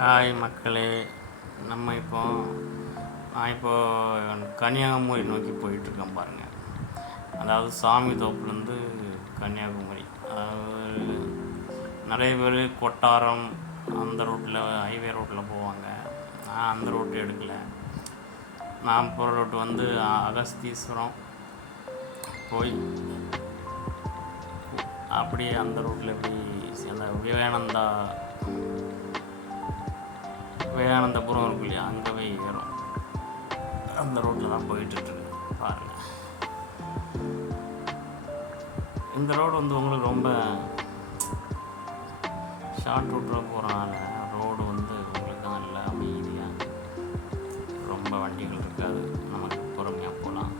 Hi மக்களே நம்ம இப்போ நான் இப்போ கன்னியாகுமரி நோக்கி போயிட்டுருக்கேன் பாருங்கள் அதாவது சாமி தோப்புலேருந்து கன்னியாகுமரி. அதாவது நிறைய பேர் கொட்டாரம் அந்த ரோட்டில் ஹைவே ரோட்டில் போவாங்க. நான் அந்த ரோட்டு எடுக்கல. நான் போகிற ரோட்டு வந்து அகஸ்தீஸ்வரம் போய் அப்படியே அந்த ரோட்டில் போய் சேர்ந்த விவேகானந்தா விவேகானந்தபுரம் இருக்கு இல்லையா? அங்கே போய் ஏறும் அந்த ரோட்டில் தான் போயிட்டுருக்கு பாருங்கள் இந்த ரோடு வந்து உங்களுக்கு ரொம்ப ஷார்ட் ரூட்டில் போகிறனால ரோடு வந்து உங்களுக்கு நல்ல அமைதியாக ரொம்ப வண்டிகள் இருக்காது. நமக்கு பொறுமையாக போகலாம்.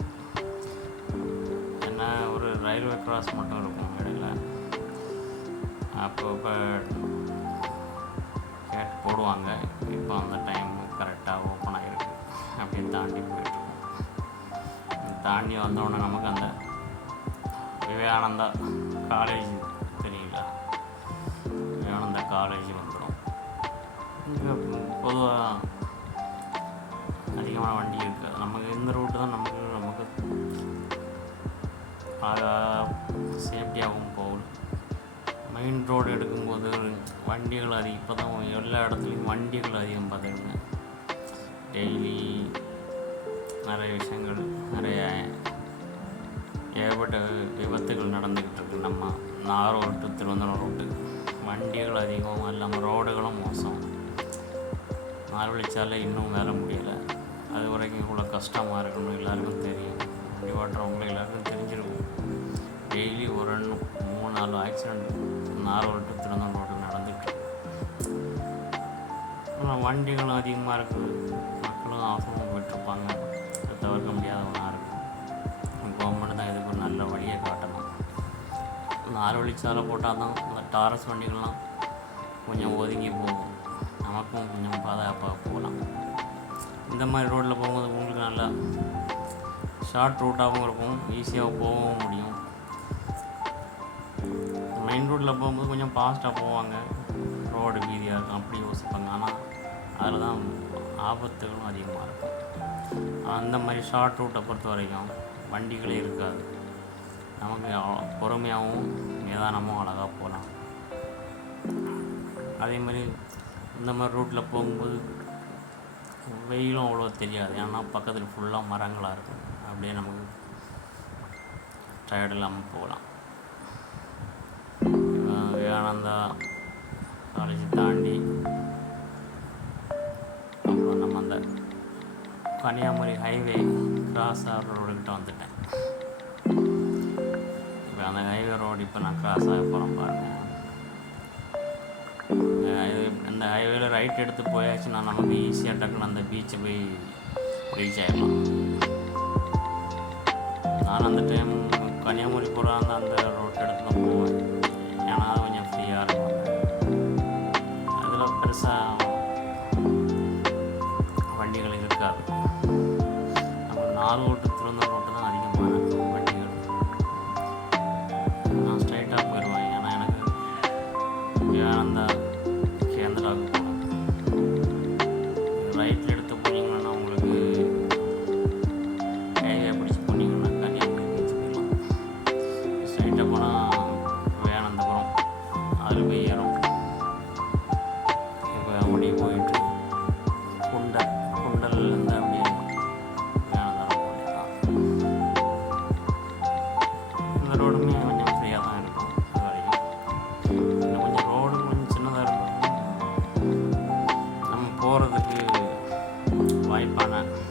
ஏன்னா ஒரு ரயில்வே கிராஸ் மட்டும் இருக்கும். இடையில. அப்போ இப்போ போடுவாங்க. இப்போ அந்த டைம் கரெக்டாக ஓப்பன் ஆகிருக்கு அப்படியே தாண்டி போயிட்டுருக்கோம் தாண்டி வந்தோடனே நமக்கு அந்த விவேகானந்தா காலேஜ் தெரியுங்களா விவேகானந்தா காலேஜ் வந்துடும் இங்கே பொதுவாக அதிகமான வண்டி இருக்குது நமக்கு இந்த ரூட்டு தான் நமக்கு நமக்கு சேஃப்டியாகவும் மெயின் ரோடு எடுக்கும்போது வண்டிகள் அதிகம் இப்போ தான் எல்லா இடத்துலையும் வண்டிகள் அதிகம் பார்த்துருங்க டெய்லி நிறைய விஷயங்கள் நிறைய ஏகப்பட்ட விபத்துகள் நடந்துக்கிட்டு இருக்கு. நம்ம நாரோடு டு ரோட்டு வண்டிகள் அதிகம் இல்லாமல் ரோடுகளும் மோசம். மார்வழிச்சாலை இன்னும் வேலை முடியலை. அது வரைக்கும் இவ்வளோ கஷ்டமாக இருக்கணும் எல்லாருக்கும் தெரியும். வண்டி ஓட்டுறவங்களுக்கு எல்லாருக்கும் தெரிஞ்சிருக்கும். டெய்லி ஒரு ரெண்டு மூணு நாலு ஆக்சிடெண்ட் நாலு டு திருவனந்தபுரம் ரோடு நடந்துட்டு ஆனால் வண்டிகளும் அதிகமாக இருக்குது மக்களும் அவசரமாக போயிட்டுருப்பாங்க. தவிர்க்க முடியாத ஒன்றா இருக்குது கவர்மெண்ட் தான் இதுக்கு ஒரு நல்ல வழியை காட்டணும். நாலு வழிச்சாலை போட்டால் தான் இந்த டாரஸ் வண்டிகள்லாம் கொஞ்சம் ஒதுங்கி போகும். நமக்கும் கொஞ்சம் பாதுகாப்பாக போகலாம். இந்த மாதிரி ரோட்டில் போகும்போது உங்களுக்கு நல்லா ஷார்ட் ரூட்டாகவும் இருக்கும். ஈஸியாக போகவும் முடியும். மெயின் ரோட்டில் போகும்போது கொஞ்சம் ஃபாஸ்ட்டாக போவாங்க. ரோடு வீதியாக இருக்கும் அப்படி யோசிப்பாங்க. ஆனால் அதில் தான் ஆபத்துகளும் அதிகமாக இருக்கும். அந்த மாதிரி ஷார்ட் ரூட்டை பொறுத்த வரைக்கும் வண்டிகளே இருக்காது. நமக்கு பொறுமையாகவும் நிதானமும் அழகாக போகலாம் அதே மாதிரி இந்த மாதிரி ரூட்டில் போகும்போது வெயிலும் அவ்வளோ தெரியாது. ஏன்னா பக்கத்தில் ஃபுல்லாக மரங்களாக இருக்கும். அப்படியே நமக்கு டயர்ட் இல்லாமல் போகலாம். அந்த காலேஜ் தாண்டி அப்புறம் நம்ம அந்த கன்னியாகுமரி ஹைவே கிராஸ் ஆகிற ரோடுக்கிட்ட வந்துட்டேன். இப்போ அந்த ஹைவே ரோடு இப்போ நான் கிராஸ் ஆக போகிறேன் பாருங்கள் இந்த இந்த ஹைவேல ரைட் எடுத்து போயாச்சுன்னா நமக்கு ஈஸியாக டக்குன்னு அந்த பீச்சை போய் ரீச் ஆகிடலாம் நான் அந்த டைம் கன்னியாகுமரி போகிற அந்த அந்த ரோட் எடுத்து தான் போவேன். அதில் kumain para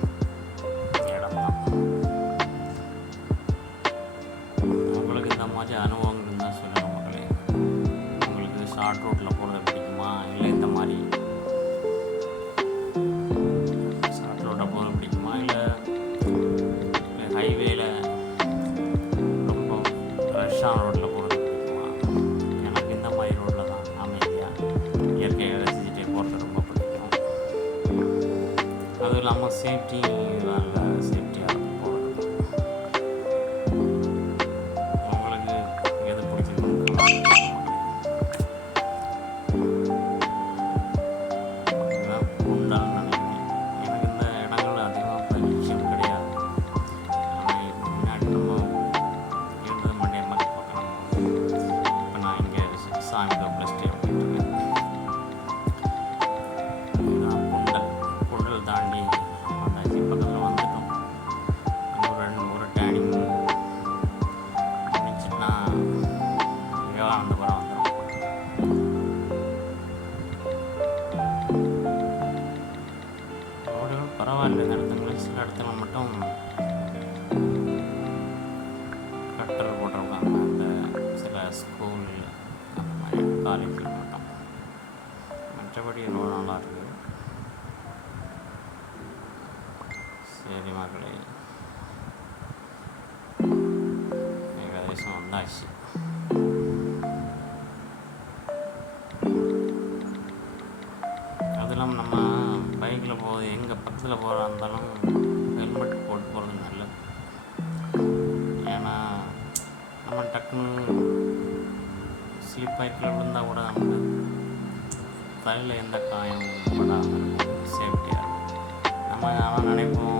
இல்லாமல் சேஃப்டி நல்ல சேஃப்டியாக இருக்கும் உங்களுக்கு எது பிடிச்சிருக்கோம் உண்டால் இந்த இடங்கள் அதிகமாக பயிற்சியும் கிடையாது. ஆனால் முன்னாடி நம்ம இப்போ நான் இங்கே சாமி ப்ளஸ் தான் அந்த படம் பரவாயில்ல இந்த இடத்துல சில இடத்துல மட்டும் கட்டர் போட்டிருக்காங்க அந்த சில ஸ்கூல் அந்த மாதிரி காலேஜில் மட்டும் மற்றபடி ரோடு நல்லா இருக்குது சரி மகளே ないし。எங்கே பக்கத்தில் போகிறா இருந்தாலும் ஹெல்மெட் போட்டு போகிறது நல்லது. ஏன்னா நம்ம டக்குன்னு ஸ்லிப் பைக்கில் விழுந்தால் கூட நமக்கு தலையில் எந்த காயம் படாமல் சேஃப்டியாக நம்ம ஆனால் நினைப்போம்